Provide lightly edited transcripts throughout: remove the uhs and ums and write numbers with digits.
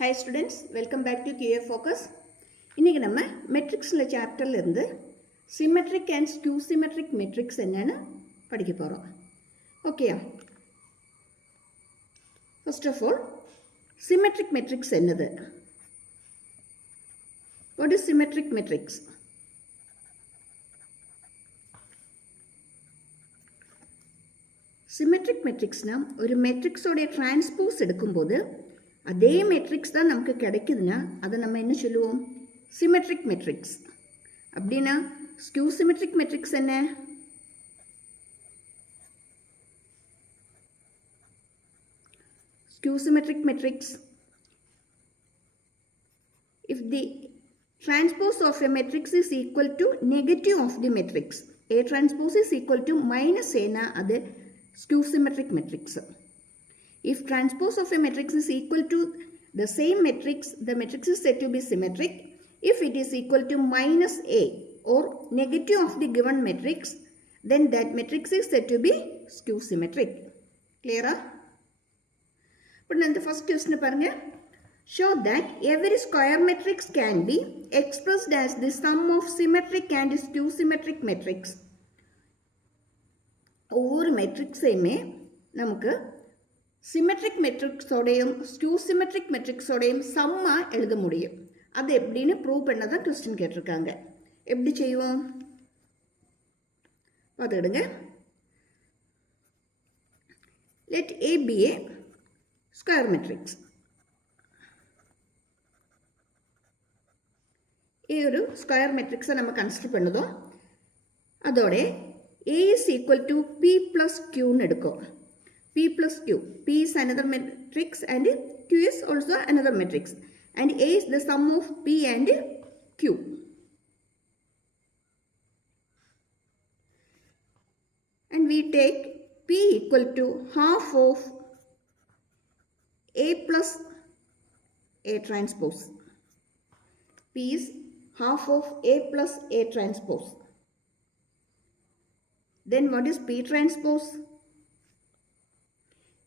Hi students, welcome back to QA Focus. இன்னைக்கு நம்ம மெட்ரிக்ஸ்ல சாப்டர்ல இருந்து symmetric and skew symmetric matrix என்னன்னு படிக்க போறோம். ஓகேயா? First of all, symmetric matrix என்னது? What is symmetric matrix? Symmetric matrixனா ஒரு மெட்ரிக்ஸோட டிரான்ஸ்போஸ் எடுக்கும்போது அதே மெட்ரிக்ஸ் தான் நமக்கு கிடைக்குதுன்னா அதை நம்ம என்ன சொல்லுவோம்? Symmetric matrix. அப்படின்னா ஸ்கியூ சிமெட்ரிக் மெட்ரிக்ஸ் என்ன? Skew symmetric matrix, if the transpose of a matrix is equal to negative of the matrix, A transpose is equal to minus A na adu skew symmetric matrix. If transpose of a matrix is equal to the same matrix, the matrix is said to be symmetric. If it is equal to minus A or negative of the given matrix, then that matrix is said to be skew symmetric. Clear? But the first question paranga, show that every square matrix can be expressed as the sum of symmetric and skew symmetric matrix. ஒவ்வொரு மெட்ரிக்ஸையுமே நமக்கு சிமெட்ரிக் மெட்ரிக்ஸோடையும் skew symmetric மெட்ரிக்ஸோடையும் சம்மா எழுத முடியும். அது எப்படின்னு ப்ரூவ் பண்ணதான் கொஸ்டின் கேட்டிருக்காங்க. எப்படி செய்வோம் பார்த்துக்கிடுங்க. Let A be a square matrix. ഈ ഒരു സ്ക്വയർ മെട്രിക്സ് നമ്മൾ കൺസിഡർ പണ്ണതോ അതോടെ A is equal to P plus Q എന്ന് എടുക്കും. P plus Q. P is another matrix and Q is also another matrix. And A is the sum of P and Q. And we take P equal to half of A plus A transpose. P is half of A plus A transpose. Then what is P transpose?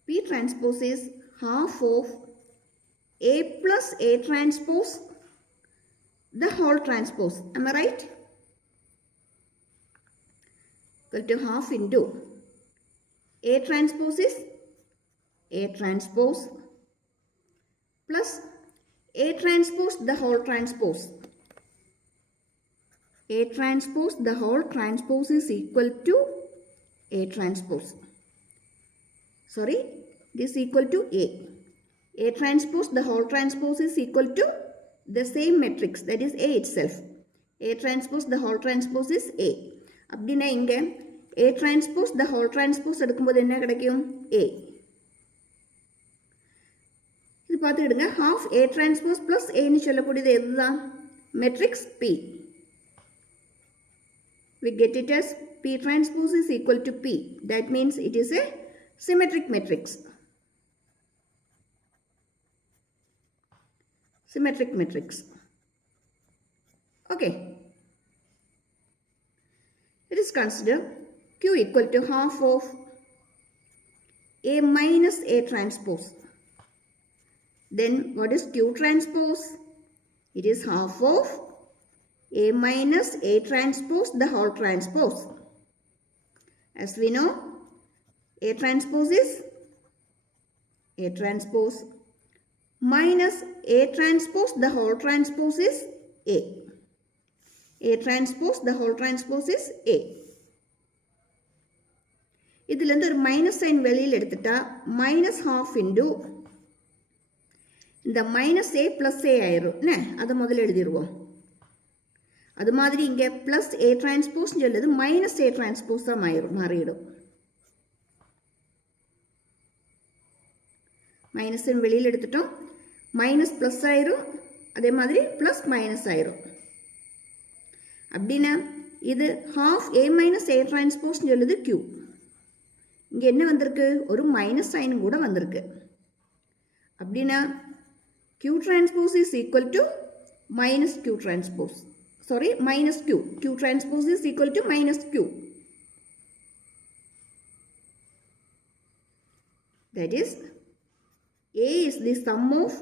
P transpose is half of A plus A transpose, the whole transpose. Am I right? Equal to half into A transpose is A transpose plus A transpose the whole transpose. A transpose the whole transpose is equal to A transpose. Sorry, it is equal to A. A transpose the whole transpose is equal to the same matrix, that is A itself. A transpose the whole transpose is A. அப்படின்னா இங்கே A transpose the whole transpose எடுக்கும்போது என்ன கிடைக்கும்? A. இது பார்த்துக்கிடுங்க. half A transpose plus A ன்னு சொல்லக்கூடியது எதுதான்? matrix P. We get it as P transpose is equal to P. That means it is a symmetric matrix. Symmetric matrix. Okay. Let us consider Q equal to half of A minus A transpose. Then what is Q transpose? It is half of A minus A transpose the whole transpose. As we know, A transpose is A transpose minus A transpose the whole transpose is A. A transpose the whole transpose is A. இதிலிருந்து ஒரு minus sign வெளியில் எடுத்துட்டா minus half into இந்த மைனஸ் ஏ plus A ஆயிரும். என்ன அதை முதல்ல எழுதிடுவோம். அது மாதிரி இங்கே பிளஸ் ஏ டிரான்ஸ்போஸ் சொல்லுது மைனஸ் ஏ டிரான்ஸ்போஸாக மாறிடும். மைனஸ் வெளியில் எடுத்துட்டோம். மைனஸ் ப்ளஸ் ஆயிரும், அதே மாதிரி ப்ளஸ் மைனஸ் ஆயிரும். அப்படின்னா இது ஹாஃப் ஏ மைனஸ் ஏ டிரான்ஸ்போஸ் சொல்லுது Q. இங்கே என்ன வந்திருக்கு? ஒரு மைனஸ் சைனும் கூட வந்திருக்கு. அப்படின்னா Q transpose is equal to minus Q transpose. Sorry, minus Q. Q transpose is equal to minus Q. That is A is the sum of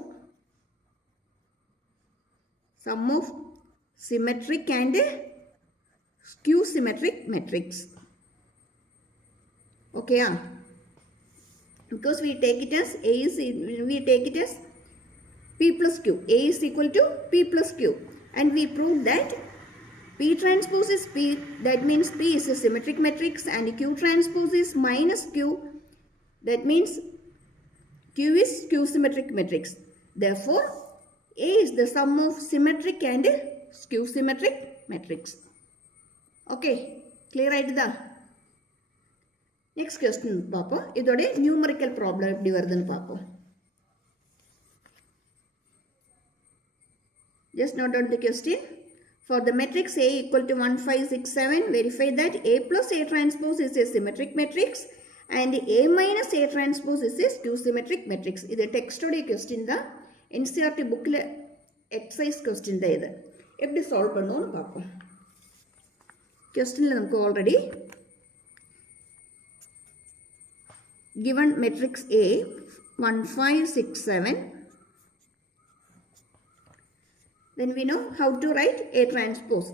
sum of symmetric and skew symmetric matrix. Okay, because we take it as P plus Q. A is equal to P plus Q, and we proved that P transpose is P, that means P is a symmetric matrix, and Q transpose is minus Q, that means Q is skew symmetric matrix. Therefore, A is the sum of symmetric and skew symmetric matrix. Okay, clear ആയിട്ടാ? Next question പാപ്പോ, ഇതോടെ numerical problem எப்படி வருதுன்னு പാപ്പോ. Just note down the question. For the matrix A equal to 1, 5, 6, 7, verify that A plus A transpose is a symmetric matrix and A minus A transpose is a skew symmetric matrix. This is text question da NCERT book exercise question da idu. Eppadi solve pannonu paapom. Question la namukku already given matrix A 1, 5, 6, 7. Then we know how to write A transpose.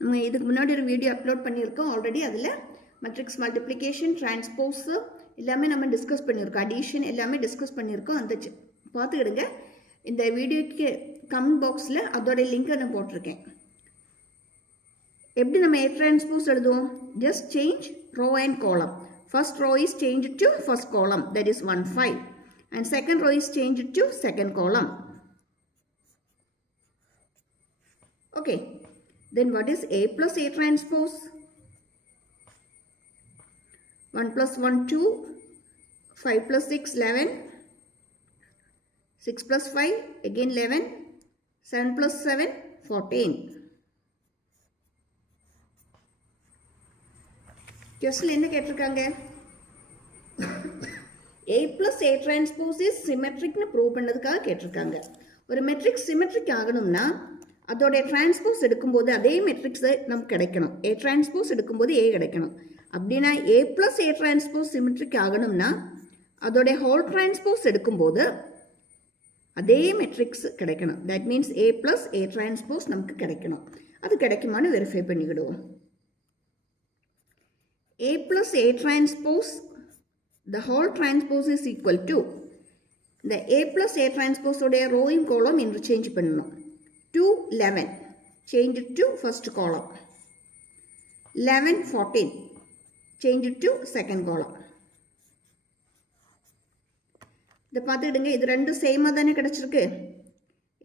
நம்ம இதுக்கு முன்னாடி ஒரு video upload பண்ணியிருக்கோம் ஆல்ரெடி. அதில் matrix multiplication, transpose எல்லாமே நம்ம டிஸ்கஸ் பண்ணியிருக்கோம். அடிஷன் எல்லாமே டிஸ்கஸ் பண்ணியிருக்கோம். அந்த பார்த்துக்கிடுங்க. இந்த வீடியோக்கு கமெண்ட் பாக்ஸில் அதோடைய லிங்கை நான் போட்டிருக்கேன். எப்படி நம்ம A transpose எழுதுவோம்? Just change row and column. First row is changed to first column, that is 1, 5. And second row is changed to second column. Okay, then what is A plus A transpose? 1 plus 1, 2, 5 plus 6, 11, 6 plus 5, again 11, 7 plus 7, 14. Question என்ன கேட்டிருக்காங்க? A plus A transpose is symmetric னு ப்ரூவ் பண்ணதுக்காக கேட்டிருக்காங்க. ஒரு metrics symmetric ஆகணும்னா அதோடைய டிரான்ஸ்போஸ் எடுக்கும்போது அதே மெட்ரிக்ஸை நமக்கு கிடைக்கணும். A டிரான்ஸ்போஸ் எடுக்கும்போது A கிடைக்கணும். அப்படின்னா A plus A transpose symmetric ஆகணும்னா அதோடைய ஹோல் டிரான்ஸ்போஸ் எடுக்கும்போது அதே மெட்ரிக்ஸ் கிடைக்கணும். That means A plus A transpose நமக்கு கிடைக்கணும். அது கிடைக்குமான்னு வெரிஃபை பண்ணிக்கிடுவோம். A plus A transpose, the whole transpose is equal to the A plus A transpose உடைய rowing column interchange பண்ணணும். 2, 11 change it to first column. 11, 14 change it to second column. இதை பார்த்துக்கிடுங்க. இது ரெண்டும் சேமாக தானே கிடச்சிருக்கு.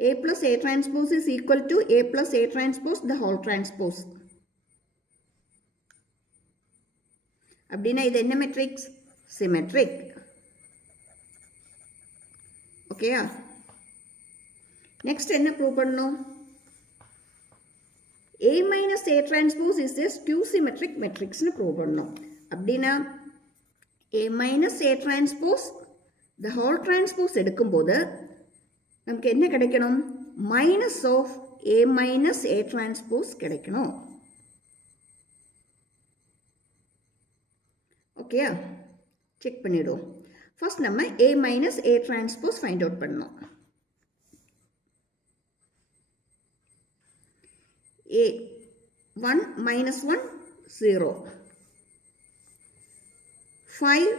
A plus A transpose is equal to A plus A transpose the whole transpose. அப்படின்னா இது என்ன மெட்ரிக்ஸ்? சிமெட்ரிக். ஓகேயா? நெக்ஸ்ட் என்ன ப்ரூவ் பண்ணணும்? A minus A transpose is a skew symmetric matrix னு ப்ரூவ் பண்ணணும். அப்படின்னா A minus A transpose the whole transpose எடுக்கும்போது நமக்கு என்ன கிடைக்கணும்? minus of A minus A transpose கிடைக்கணும். ஓகேயா? செக் பண்ணிடுவோம். ஃபர்ஸ்ட் நம்ம A minus A transpose find out பண்ணணும். A 1 minus 1 0, 5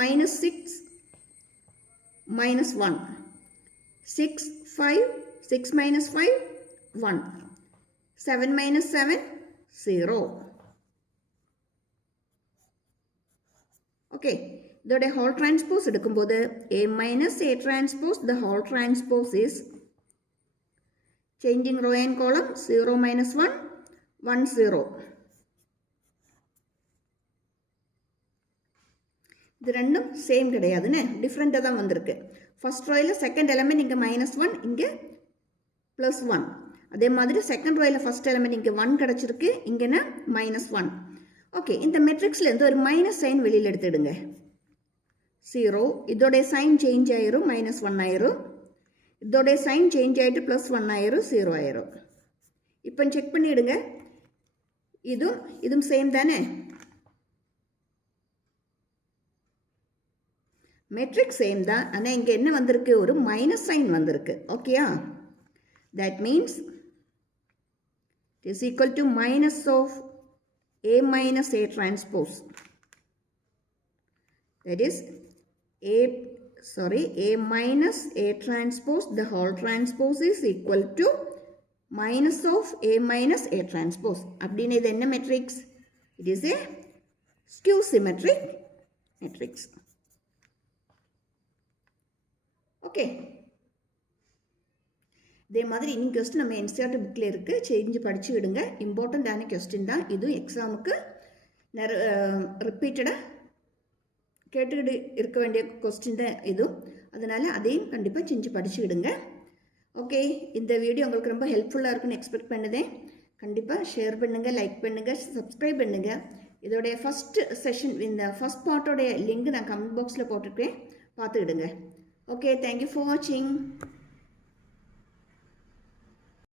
minus 6 minus 1, 6 5 6 minus 5 1, 7 minus 7 0. Okay, இதோட whole transpose எடுக்கும்போது A minus A transpose the whole transpose is changing row and column 0 minus 1, 1 0. இது ரெண்டும் சேம் கிடையாதுன்னு டிஃப்ரெண்ட்டாக தான் வந்திருக்கு. ஃபர்ஸ்ட் ரோயில் செகண்ட் எலமெண்ட் இங்கே -1, இங்கே +1. அதே மாதிரி செகண்ட் ரோயில் ஃபர்ஸ்ட் எலமெண்ட் இங்கே 1 கிடச்சிருக்கு, இங்கேனா -1. ஓகே, இந்த மெட்ரிக்ஸ்லேருந்து ஒரு மைனஸ் சைன் வெளியில் எடுத்துடுங்க. 0, இதோடைய சைன் சேஞ்ச் ஆயிரும், -1 ஆயிரும். இதோடைய சைன் சேஞ்ச் ஆகிட்டு +1 ஆயிரும், 0 ஆயிரும். இப்போ செக் பண்ணிவிடுங்க. இதுவும் சேம் தானே? மெட்ரிக் சேம் தான், ஆனால் இங்கே என்ன வந்திருக்கு? ஒரு மைனஸ் சைன் வந்திருக்கு. ஓகேயா? That means it is equal to minus of A minus A transpose. That is A minus A transpose, the whole transpose is equal to minus of A minus A transpose. Abdine is a matrix. It is a skew symmetric matrix. Okay. இதே மாதிரி இன்னும் கொஸ்டின் நம்ம என்சிஆர்டி புக்கில் இருக்குது, செஞ்சு படித்து விடுங்க. இம்பார்ட்டண்ட்டான கொஸ்டின் தான் இதுவும். எக்ஸாமுக்கு ரிப்பீட்டடாக கேட்டுக்கிட்டு இருக்க வேண்டிய கொஸ்டின் தான் இதுவும். அதனால் அதையும் கண்டிப்பாக செஞ்சு படித்து விடுங்க. ஓகே, இந்த வீடியோ உங்களுக்கு ரொம்ப ஹெல்ப்ஃபுல்லாக இருக்குன்னு எக்ஸ்பெக்ட் பண்ணுதேன். கண்டிப்பாக ஷேர் பண்ணுங்கள், லைக் பண்ணுங்கள், சப்ஸ்கிரைப் பண்ணுங்கள். இதோடைய ஃபஸ்ட் செஷன், இந்த ஃபஸ்ட் பார்ட்டோடைய லிங்க் நான் கமெண்ட் பாக்ஸில் போட்டுருக்கேன், பார்த்துக்கிடுங்க. ஓகே, தேங்க்யூ ஃபார் வாட்சிங்.